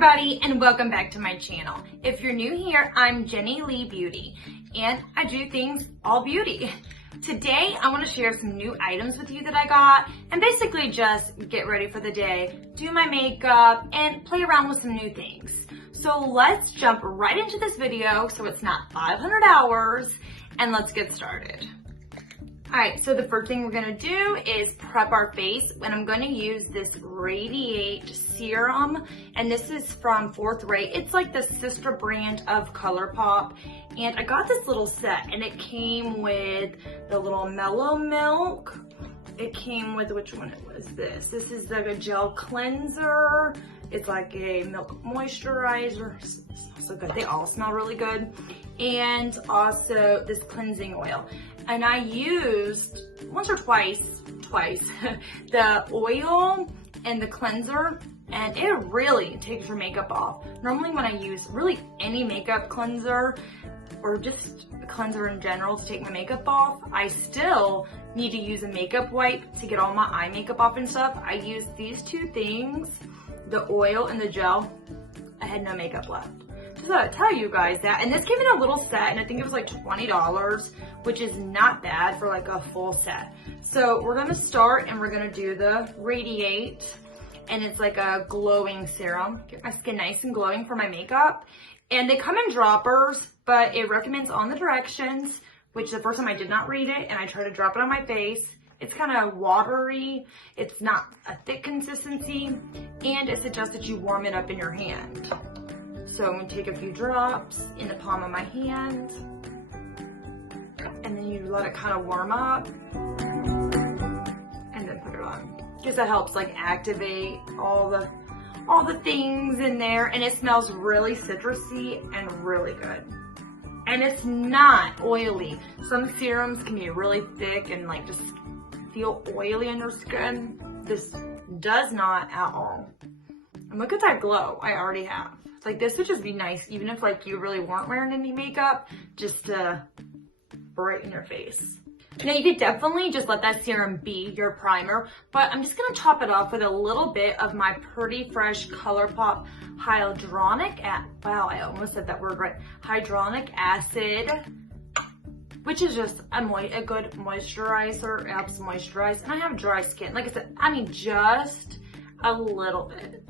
everybody, and welcome back to my channel. If you're new here, I'm Jenny Lee Beauty, and I do things all beauty. Today, I want to share some new items with you that I got, and basically just get ready for the day, do my makeup, and play around with some new things. So let's jump right into this video so it's not 500 hours, and let's get started. Alright, so the first thing we're going to do is prep our face, and I'm going to use this Radiate Serum, and this is from Fourth Ray. It's like the sister brand of Colourpop, and I got this little set, and it came with the little Mellow Milk. It came with, which one it was this? This is like a gel cleanser. It's like a milk moisturizer. It smells so good. They all smell really good. And also this cleansing oil. And I used once or twice the oil and the cleanser, and it really takes your makeup off. Normally when I use really any makeup cleanser or just a cleanser in general to take my makeup off, I still need to use a makeup wipe to get all my eye makeup off and stuff. I used these two things, the oil and the gel. I had no makeup left. So I tell you guys that, and this came in a little set, and I think it was like $20, which is not bad for like a full set. So we're gonna start, and we're gonna do the Radiate, and it's like a glowing serum. Get my skin nice and glowing for my makeup. And they come in droppers, but it recommends on the directions, which the first time I did not read it, and I tried to drop it on my face. It's kind of watery, it's not a thick consistency, and it suggests that you warm it up in your hand. So I'm going to take a few drops in the palm of my hand, and then you let it kind of warm up, and then put it on. Because that helps like activate all the things in there, and it smells really citrusy and really good. And it's not oily. Some serums can be really thick and like just feel oily on your skin. This does not at all. And look at that glow I already have. Like this would just be nice, even if like you really weren't wearing any makeup, just to brighten your face. Now you could definitely just let that serum be your primer, but I'm just gonna top it off with a little bit of my Pretty Fresh Colourpop Hyaluronic wow, I almost said that word right. Hyaluronic acid, which is just a good moisturizer. It helps moisturize, and I have dry skin. Like I said, I mean just a little bit.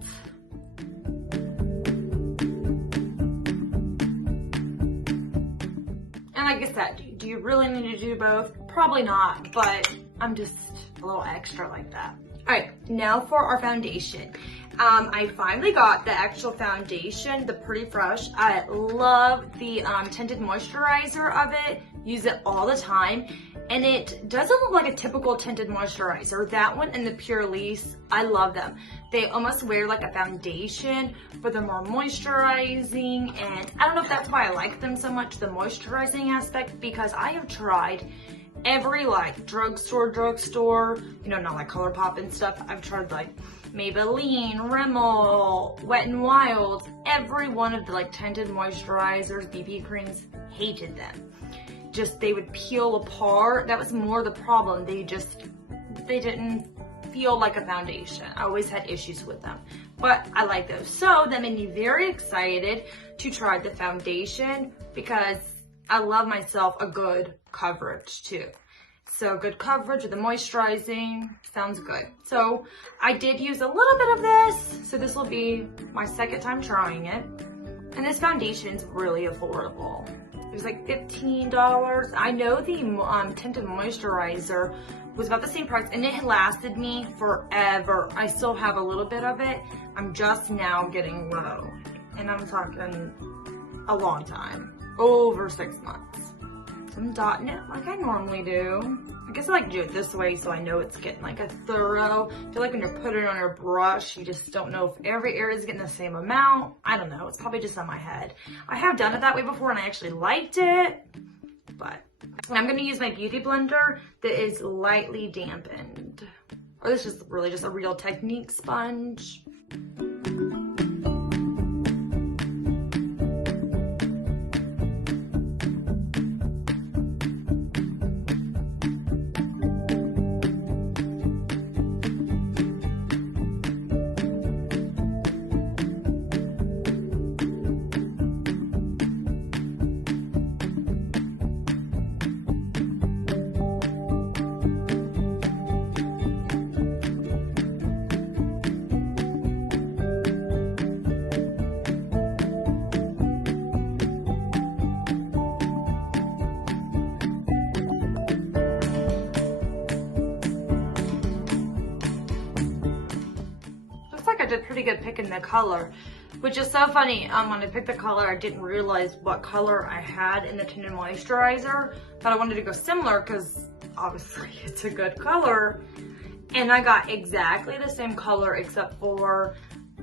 And like I said, do you really need to do both? Probably not, but I'm just a little extra like that. All right, now for our foundation. I finally got the actual foundation, the Pretty Fresh. I love the tinted moisturizer of it. Use it all the time. And it doesn't look like a typical tinted moisturizer. That one and the Pure Lease, I love them. They almost wear like a foundation, but they're more moisturizing. And I don't know if that's why I like them so much, the moisturizing aspect, because I have tried every like drugstore, you know, not like Colourpop and stuff. I've tried like Maybelline, Rimmel, Wet n Wild, every one of the like tinted moisturizers, BB creams, hated them. Just, they would peel apart. That was more the problem. They didn't feel like a foundation. I always had issues with them, but I like those. So that made me very excited to try the foundation, because I love myself a good coverage too. So good coverage with the moisturizing sounds good. So I did use a little bit of this. So this will be my second time trying it. And this foundation's really affordable. It was like $15. I know the tinted moisturizer was about the same price, and it had lasted me forever. I still have a little bit of it. I'm just now getting low, and I'm talking a long time, over 6 months. So I'm dotting it like I normally do. I guess I like to do it this way so I know it's getting like a thorough. I feel like when you're putting it on your brush, you just don't know if every area is getting the same amount. I don't know, it's probably just on my head. I have done it that way before and I actually liked it, but I'm gonna use my beauty blender that is lightly dampened. Or this is really just a Real Technique sponge. did pretty good picking the color, which is so funny. When I picked the color, I didn't realize what color I had in the tinted moisturizer, but I wanted to go similar because obviously it's a good color. And I got exactly the same color except for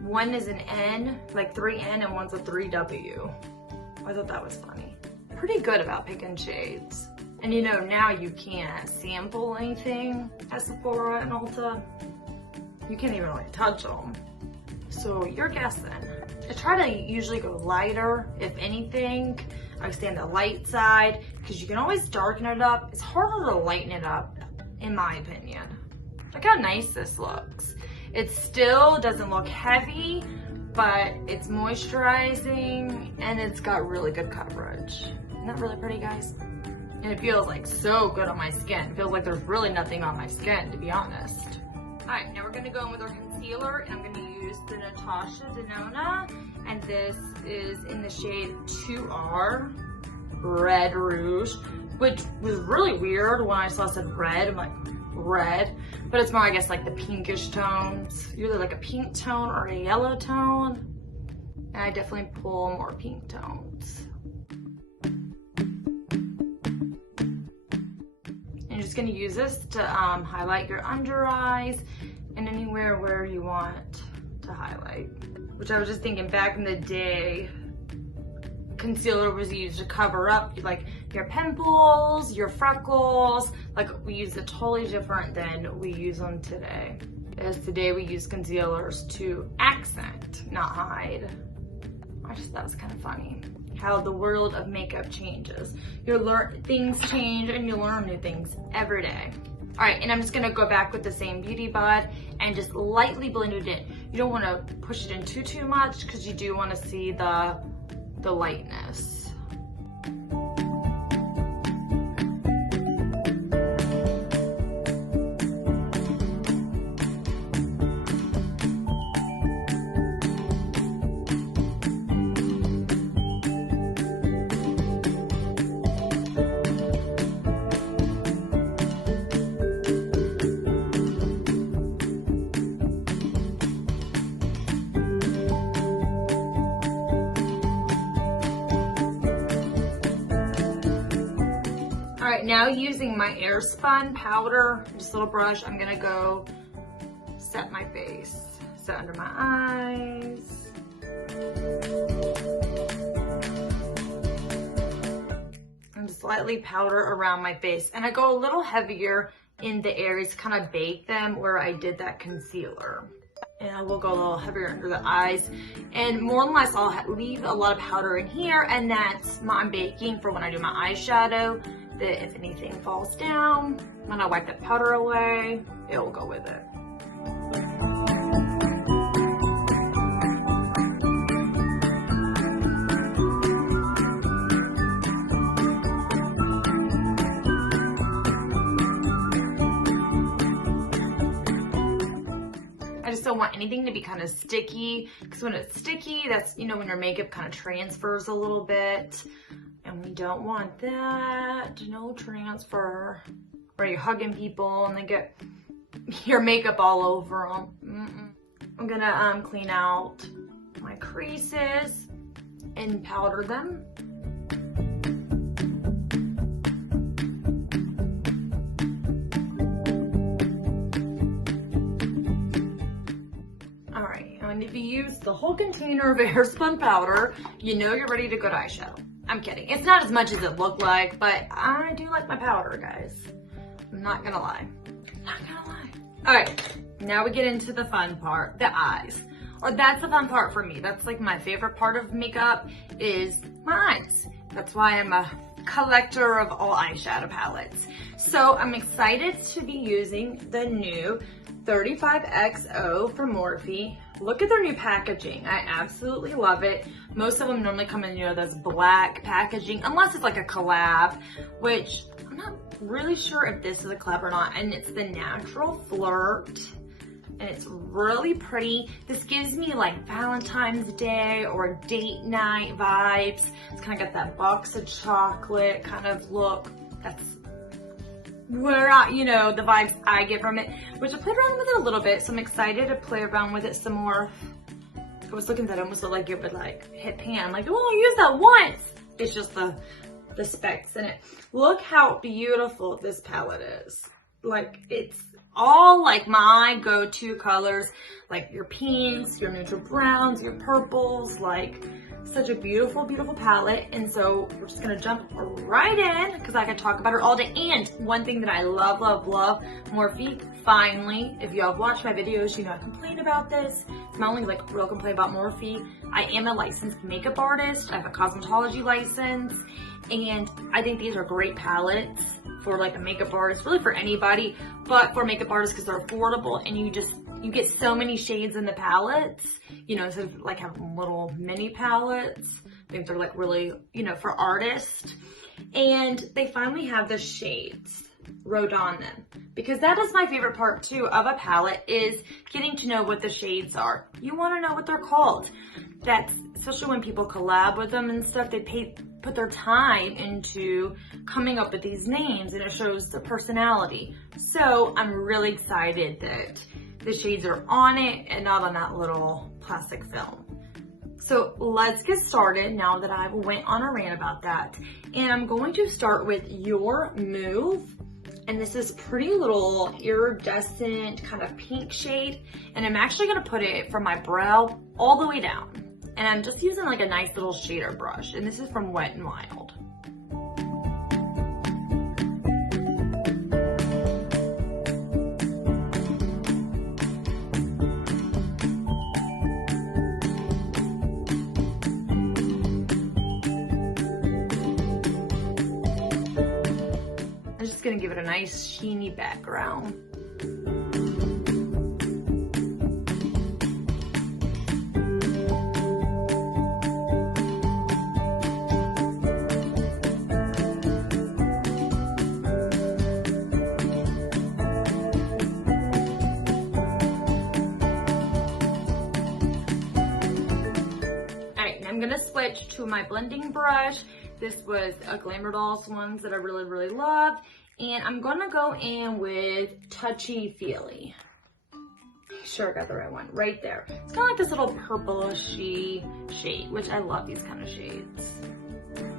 one is an N, like 3N, and one's a 3W. I thought that was funny. Pretty good about picking shades. And you know, now you can't sample anything at Sephora and Ulta. You can't even really touch them. So you're guessing. I try to usually go lighter, if anything. I stay on the light side because you can always darken it up. It's harder to lighten it up, in my opinion. Look how nice this looks. It still doesn't look heavy, but it's moisturizing and it's got really good coverage. Isn't that really pretty, guys? And it feels like so good on my skin. It feels like there's really nothing on my skin, to be honest. All right, now we're gonna go in with our concealer, and I'm gonna use the Natasha Denona, and this is in the shade 2R, Red Rouge, which was really weird when I saw it said red. I'm like, red, but it's more, I guess, like the pinkish tones. Either like a pink tone or a yellow tone, and I definitely pull more pink tones. I'm just gonna use this to highlight your under eyes and anywhere where you want to highlight. Which I was just thinking, back in the day, concealer was used to cover up like your pimples, your freckles. Like, we use it totally different than we use them today. As today we use concealers to accent, not hide. I just thought it was kind of funny how the world of makeup changes. Things change and you learn new things every day. All right, and I'm just gonna go back with the same Beauty Bud and just lightly blend it in. You don't wanna push it in too much because you do wanna see the lightness. All right, now using my Airspun powder, just a little brush, I'm gonna go set my face. Set under my eyes. And just lightly powder around my face. And I go a little heavier in the areas, kind of bake them where I did that concealer. And I will go a little heavier under the eyes. And more than less, I'll leave a lot of powder in here, and that's my baking for when I do my eyeshadow. That if anything falls down, when I wipe that powder away, it will go with it. I just don't want anything to be kind of sticky, because when it's sticky, that's, you know, when your makeup kind of transfers a little bit. And we don't want that, no transfer. Where you're hugging people and they get your makeup all over them. I'm gonna clean out my creases and powder them. All right, and if you use the whole container of Airspun powder, you know you're ready to go to eyeshadow. I'm kidding. It's not as much as it looked like, but I do like my powder, guys. I'm not gonna lie. Not gonna lie. All right, now we get into the fun part, the eyes. Or that's the fun part for me. That's like my favorite part of makeup is my eyes. That's why I'm a collector of all eyeshadow palettes. So I'm excited to be using the new 35XO from Morphe. Look at their new packaging. I absolutely love it. Most of them normally come in, you know, this black packaging, unless it's like a collab, which I'm not really sure if this is a collab or not. And it's the Natural Flirt, and it's really pretty. This gives me like Valentine's Day or date night vibes. It's kind of got that box of chocolate kind of look. where, you know, the vibes I get from it, which I played around with it a little bit, so I'm excited to play around with it some more. I was looking at it, almost looked like it would like hit pan. I'm like, oh, I use that once. It's just the specs in it. Look how beautiful this palette is. Like, it's all like my go-to colors, like your pinks, your neutral browns, your purples, like such a beautiful, beautiful palette. And so we're just gonna jump right in because I could talk about her all day. And one thing that I love, love, love, Morphe, finally, if y'all have watched my videos, you know I complain about this. It's my only like real complaint about Morphe. I am a licensed makeup artist. I have a cosmetology license. And I think these are great palettes for like a makeup artist, really for anybody, but for makeup artists because they're affordable and you get so many shades in the palettes, you know, instead of like having little mini palettes. I think they're like really, you know, for artists. And they finally have the shades wrote on them, because that is my favorite part too of a palette, is getting to know what the shades are. You want to know what they're called. That's especially when people collab with them and stuff, they put their time into coming up with these names, and it shows the personality. So I'm really excited that the shades are on it and not on that little plastic film. So let's get started now that I went on a rant about that. And I'm going to start with Your Move. And this is pretty little iridescent kind of pink shade. And I'm actually gonna put it from my brow all the way down. And I'm just using like a nice little shader brush. And this is from Wet n Wild. I'm just gonna give it a nice sheeny background. I'm gonna switch to my blending brush. This was a Glamour Dolls ones that I really, really love. And I'm gonna go in with Touchy Feely. Sure, I got the right one, right there. It's kind of like this little purpley shade, which I love these kind of shades.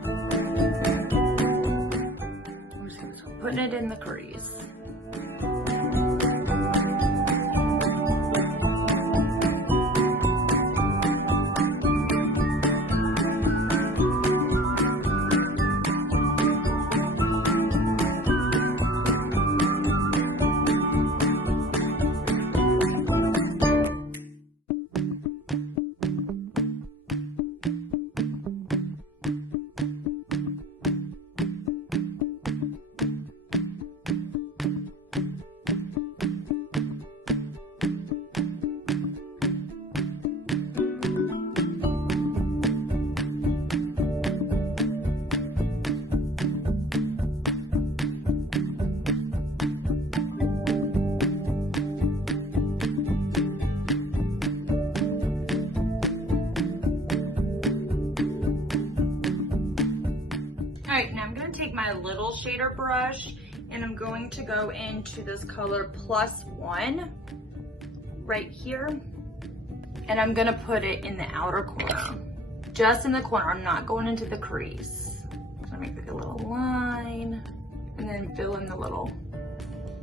I'm just gonna start putting it in the crease. Alright, now I'm going to take my little shader brush and I'm going to go into this color +1 right here. And I'm going to put it in the outer corner. Just in the corner. I'm not going into the crease. I'm going to make like a little line and then fill in the little,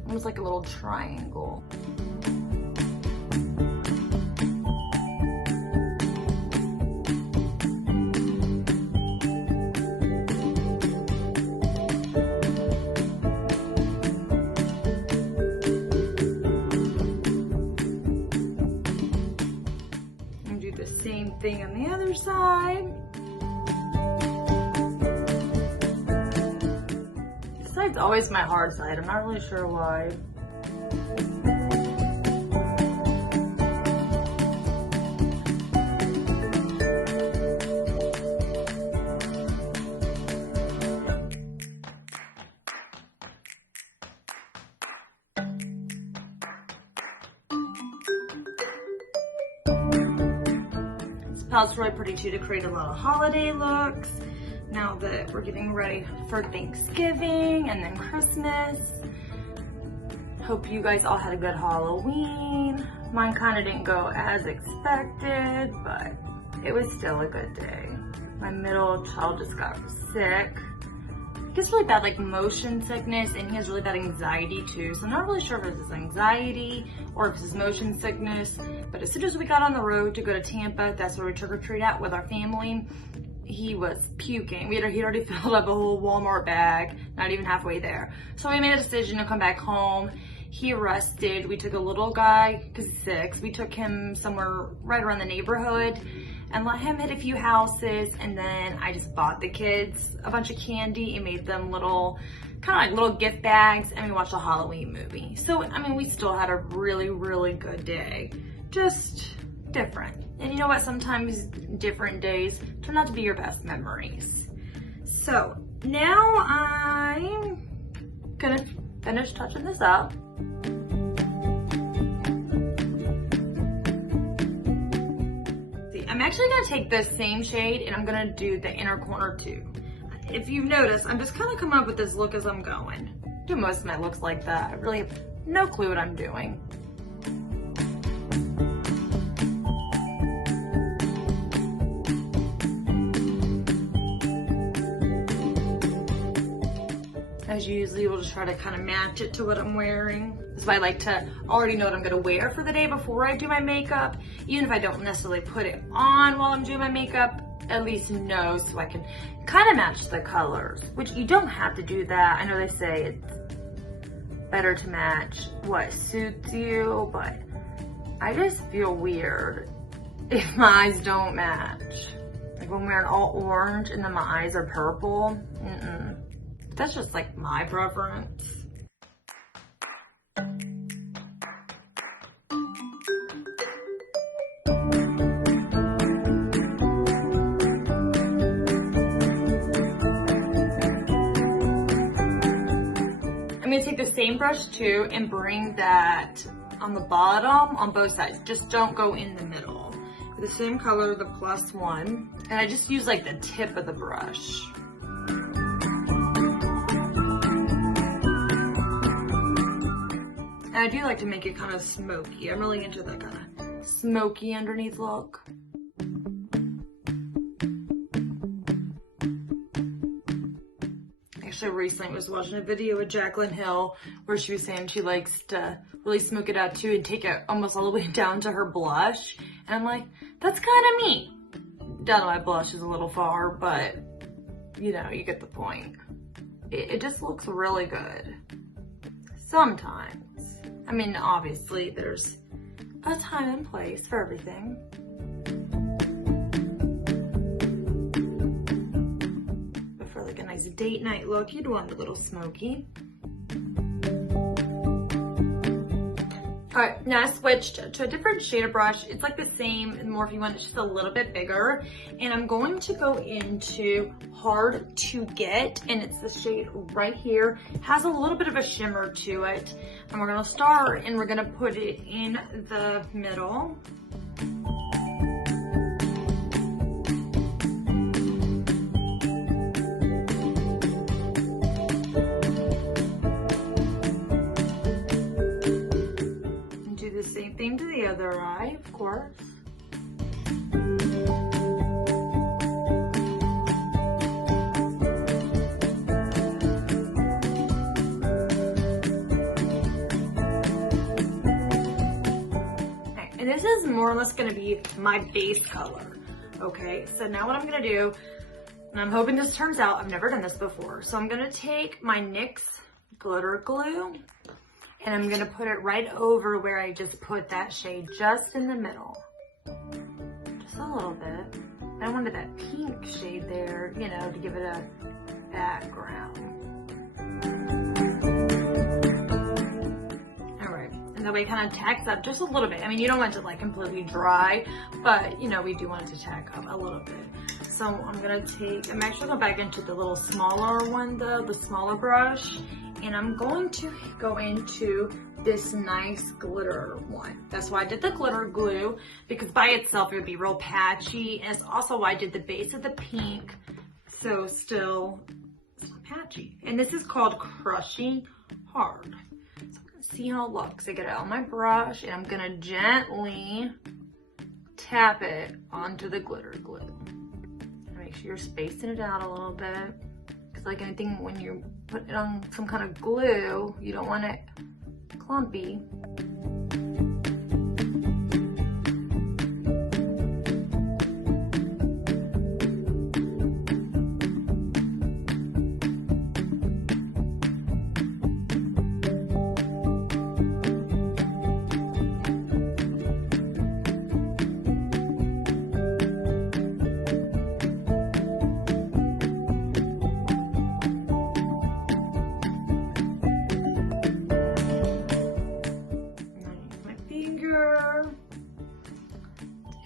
almost like a little triangle. Same thing on the other side. This side's always my hard side. I'm not really sure why. Palette's really pretty too to create a lot of holiday looks. Now that we're getting ready for Thanksgiving and then Christmas, Hope you guys all had a good Halloween. Mine kind of didn't go as expected, but it was still a good day. My middle child just got sick. He gets really bad like motion sickness, and he has really bad anxiety too. So I'm not really sure if it's his anxiety or if it's his motion sickness. But as soon as we got on the road to go to Tampa, that's where we trick or treat at with our family, he was puking. He'd already filled up a whole Walmart bag, not even halfway there. So we made a decision to come back home. He rested. We took a little guy, because he's 6, we took him somewhere right around the neighborhood and let him hit a few houses, and then I just bought the kids a bunch of candy and made them little, kind of like little gift bags, and we watched a Halloween movie. So, I mean, we still had a really, really good day. Just different. And you know what? Sometimes different days turn out to be your best memories. So, now I'm gonna finish touching this up. I'm actually gonna take this same shade and I'm gonna do the inner corner too. If you've noticed, I'm just kind of coming up with this look as I'm going. I do most of my looks like that. I really have no clue what I'm doing. As usually, we'll just try to kind of match it to what I'm wearing. That's why I like to already know what I'm gonna wear for the day before I do my makeup. Even if I don't necessarily put it on while I'm doing my makeup, at least know so I can kind of match the colors, which you don't have to do that. I know they say it's better to match what suits you, but I just feel weird if my eyes don't match. Like when I'm wearing all orange and then my eyes are purple, That's just like my preference. I'm gonna take the same brush too and bring that on the bottom on both sides. Just don't go in the middle. The same color, the +1. And I just use like the tip of the brush. And I do like to make it kind of smoky. I'm really into that kind of smoky underneath look. Actually, recently I was watching a video with Jaclyn Hill where she was saying she likes to really smoke it out too and take it almost all the way down to her blush. And I'm like, that's kind of me. Down to my blush is a little far, but you know, you get the point. It just looks really good. Sometimes. I mean, obviously there's a time and place for everything. But for like a nice date night look, you'd want a little smoky. All right, now I switched to a different shade of brush. It's like the same Morphe one, it's just a little bit bigger. And I'm going to go into Hard to Get, and it's the shade right here. It has a little bit of a shimmer to it. And we're gonna start and we're gonna put it in the middle. Same thing to the other eye, of course. Okay, and this is more or less gonna be my base color. Okay, so now what I'm gonna do, and I'm hoping this turns out, I've never done this before. So I'm gonna take my NYX glitter glue, and I'm gonna put it right over where I just put that shade, just in the middle. Just a little bit. I wanted that pink shade there, you know, to give it a background. All right, and that way it kind of tacks up just a little bit. I mean, you don't want it to like completely dry, but you know, we do want it to tack up a little bit. So I'm actually going back into the little smaller one though, the smaller brush. And I'm going to go into this nice glitter one. That's why I did the glitter glue, because by itself it would be real patchy. And it's also why I did the base of the pink, so still it's not patchy. And this is called Crushing Hard. So I'm gonna see how it looks. I get it on my brush and I'm gonna gently tap it onto the glitter glue. Make sure you're spacing it out a little bit. Because like anything, when you put it on some kind of glue, you don't want it clumpy.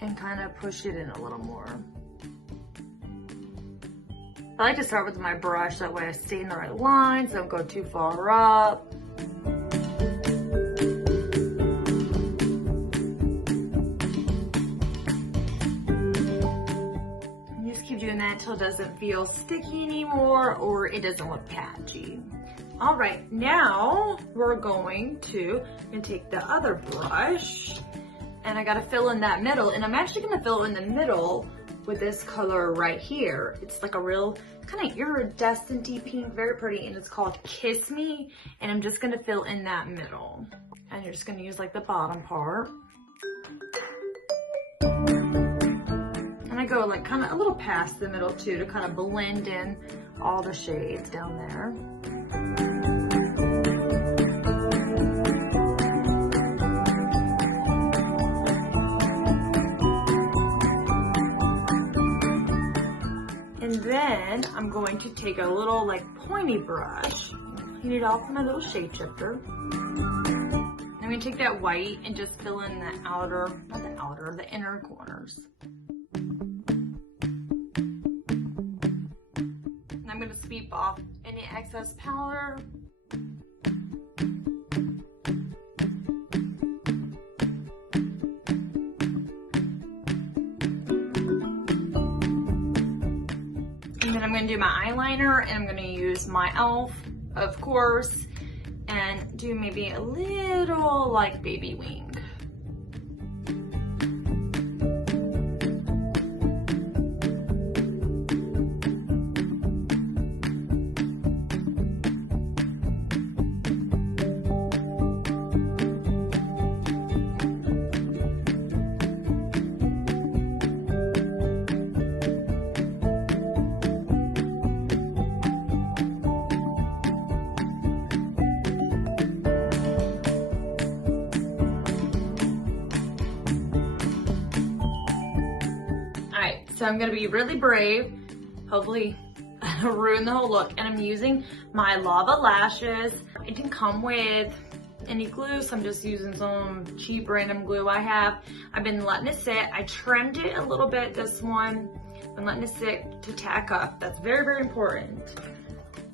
And kind of push it in a little more. I like to start with my brush, that way I stay in the right lines, don't go too far up. And you just keep doing that until it doesn't feel sticky anymore or it doesn't look patchy. All right, now we're going to take the other brush and I gotta fill in that middle, and I'm actually gonna fill in the middle with this color right here. It's like a real kind of iridescent-y pink, very pretty, and it's called Kiss Me, and I'm just gonna fill in that middle. And you're just gonna use like the bottom part. And I go like kind of a little past the middle too to kind of blend in all the shades down there. And then I'm going to take a little like pointy brush, clean it off with my little shape shifter. I'm going to take that white and just fill in the outer, not the outer, the inner corners. And I'm going to sweep off any excess powder. And then I'm going to do my eyeliner, and I'm going to use my e.l.f., of course, and do maybe a little like baby wing. So I'm gonna be really brave, hopefully ruin the whole look, and I'm using my lava lashes. It didn't come with any glue, so I'm just using some cheap random glue I have. I've been letting it sit. I trimmed it a little bit, this one. I'm letting it sit to tack up. That's very, very important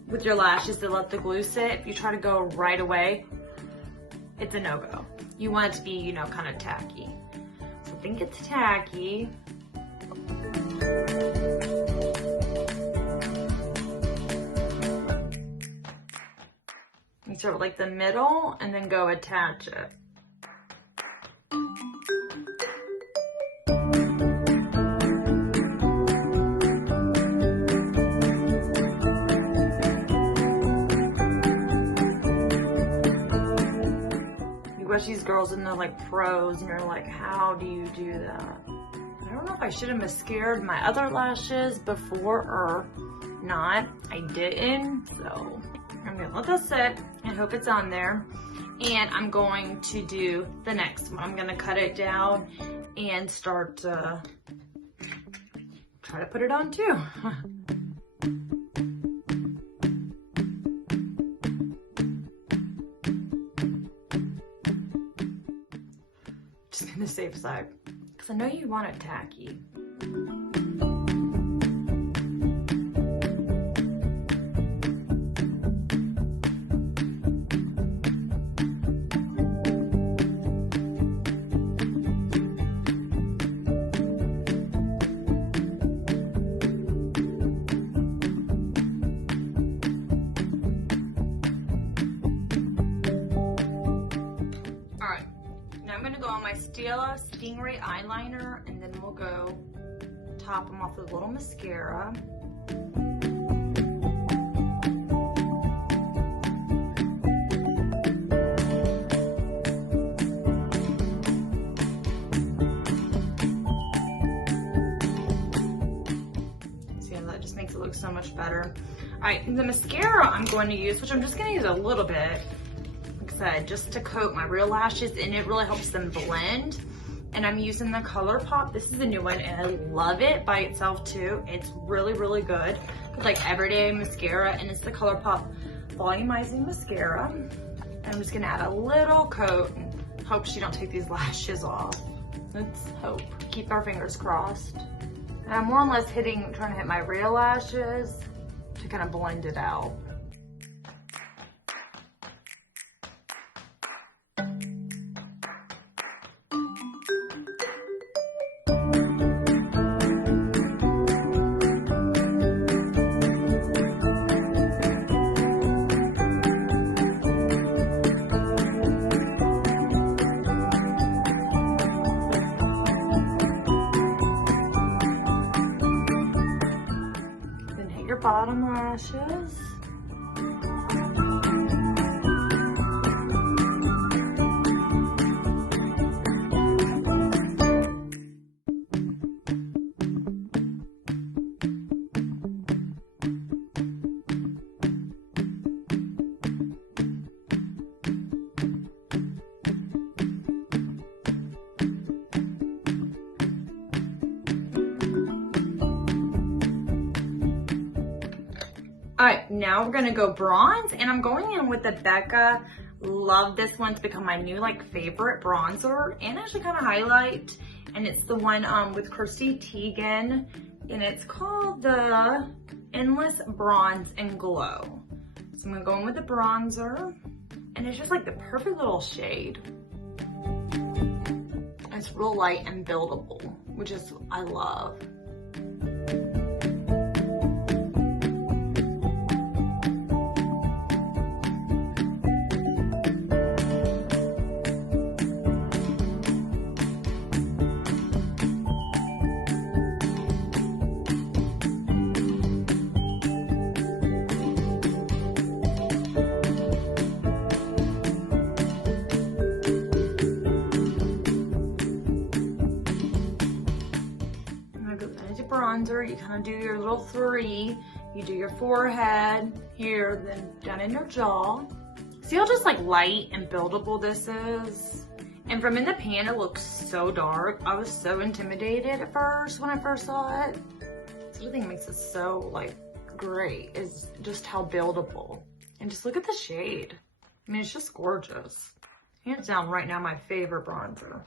with your lashes, to let the glue sit. If you try to go right away, it's a no-go. You want it to be, you know, kind of tacky. So I think it's tacky. You start with like the middle and then go attach it. You watch these girls and they're like pros and you're like, how do you do that? I don't know if I should have mascaraed my other lashes before or not. I didn't, so I'm gonna let this sit and hope it's on there. And I'm going to do the next one. I'm gonna cut it down and start to try to put it on too. Just on the safe side, because I know you want it tacky. Now I'm gonna go on my Stila Stingray eyeliner, and then we'll go top them off with a little mascara. See, that just makes it look so much better. All right, the mascara I'm going to use, which I'm just gonna use a little bit, just to coat my real lashes, and it really helps them blend. And I'm using the Colourpop. This is a new one, and I love it by itself too. It's really, really good. It's like everyday mascara, and it's the Colourpop volumizing mascara. And I'm just gonna add a little coat and hope she don't take these lashes off. Let's hope. Keep our fingers crossed. And I'm more or less trying to hit my real lashes to kind of blend it out. Bottom lashes. All right, now we're gonna go bronze, and I'm going in with the Becca. Love this one. It's become my new favorite bronzer and actually kind of highlight. And it's the one with Chrissy Teigen, and it's called the Endless Bronze and Glow. So I'm gonna go in with the bronzer, and it's just like the perfect little shade. And it's real light and buildable, which is I love. Bronzer, you kind of do your little three. You do your forehead here, then down in your jaw. See how just light and buildable this is? And from in the pan, it looks so dark. I was so intimidated at first when I first saw it. That's what I think makes it so great, is just how buildable. And just look at the shade. I mean, it's just gorgeous. Hands down, right now, my favorite bronzer.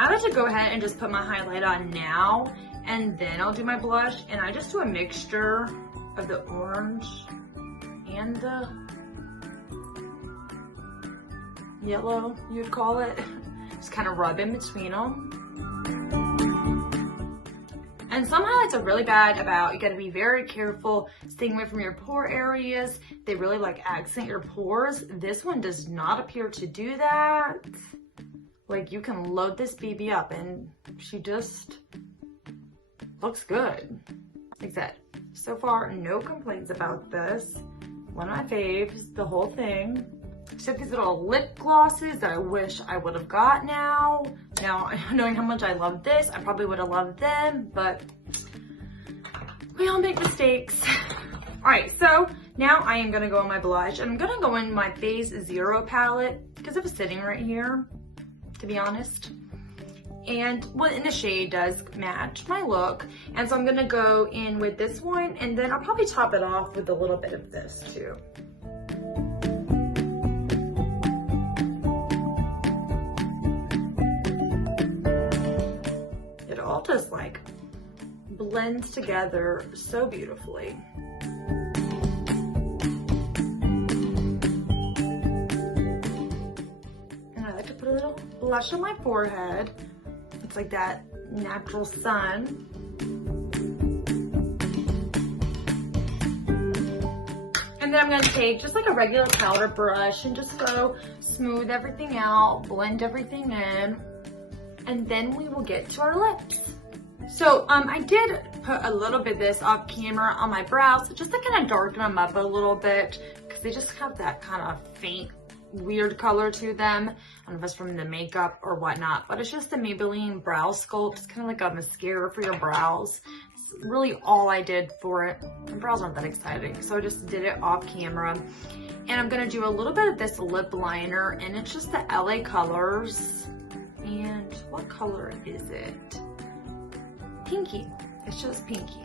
I like to go ahead and just put my highlight on now, and then I'll do my blush, and I just do a mixture of the orange and the yellow, you'd call it. Just kind of rub in between them. And some highlights are really bad about, you gotta be very careful staying away from your pore areas. They really accent your pores. This one does not appear to do that. You can load this BB up, and she just looks good. Like that. So far, no complaints about this. One of my faves, the whole thing. Except these little lip glosses that I wish I would have got now. Now, knowing how much I love this, I probably would have loved them, but we all make mistakes. All right, so now I am gonna go on my blush, and I'm gonna go in my Phase Zero palette because it was sitting right here, to be honest. And what in the shade does match my look. And so I'm gonna go in with this one, and then I'll probably top it off with a little bit of this too. It all just blends together so beautifully. And I like to put a little blush on my forehead. It's like that natural sun. And then I'm going to take just like a regular powder brush and just go smooth everything out, blend everything in, and then we will get to our lips. So I did put a little bit of this off camera on my brows just to kind of darken them up a little bit because they just have that kind of faint, weird color to them. I don't know if it's from the makeup or whatnot, but it's just a Maybelline Brow Sculpt. It's kind of like a mascara for your brows. Really all I did for it. My brows aren't that exciting, so I just did it off camera. And I'm gonna do a little bit of this lip liner, and it's just the LA Colors. And what color is it? Pinky. It's just pinky.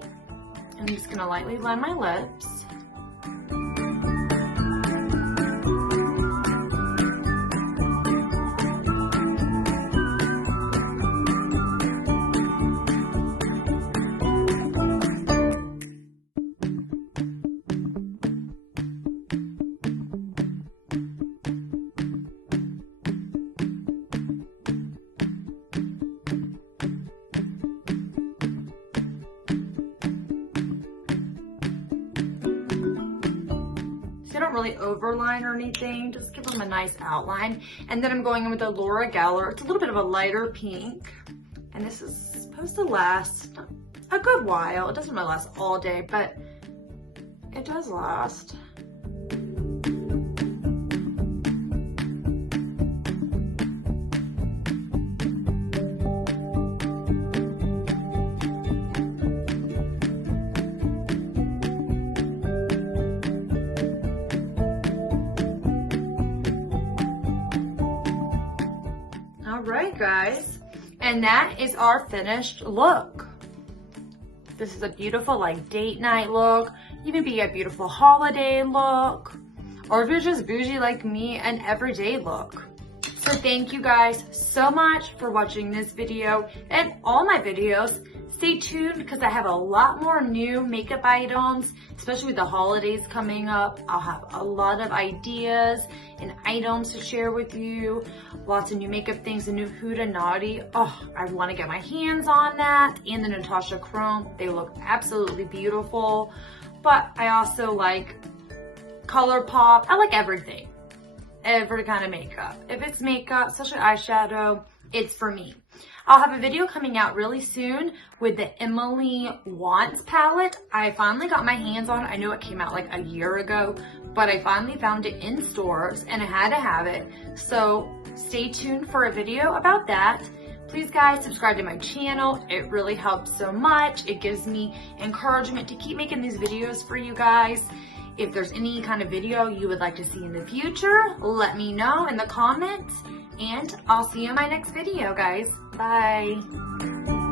I'm just gonna lightly line my lips. Really overline or anything, just give them a nice outline. And then I'm going in with the Laura Geller. It's a little bit of a lighter pink, and this is supposed to last a good while. It doesn't really last all day, but it does last. Alright guys, and that is our finished look. This is a beautiful like date night look. You can be a beautiful holiday look, or if you're just bougie like me, an everyday look. So thank you guys so much for watching this video and all my videos. Stay tuned because I have a lot more new makeup items, especially with the holidays coming up. I'll have a lot of ideas and items to share with you. Lots of new makeup things, the new Huda Naughty. Oh, I want to get my hands on that. And the Natasha Chrome. They look absolutely beautiful. But I also like Colourpop. I like everything. Every kind of makeup. If it's makeup, especially eyeshadow, it's for me. I'll have a video coming out really soon with the Emily Wants palette. I finally got my hands on it. I know it came out like a year ago, but I finally found it in stores and I had to have it. So stay tuned for a video about that. Please guys, subscribe to my channel. It really helps so much. It gives me encouragement to keep making these videos for you guys. If there's any kind of video you would like to see in the future, let me know in the comments. And I'll see you in my next video, guys. Bye.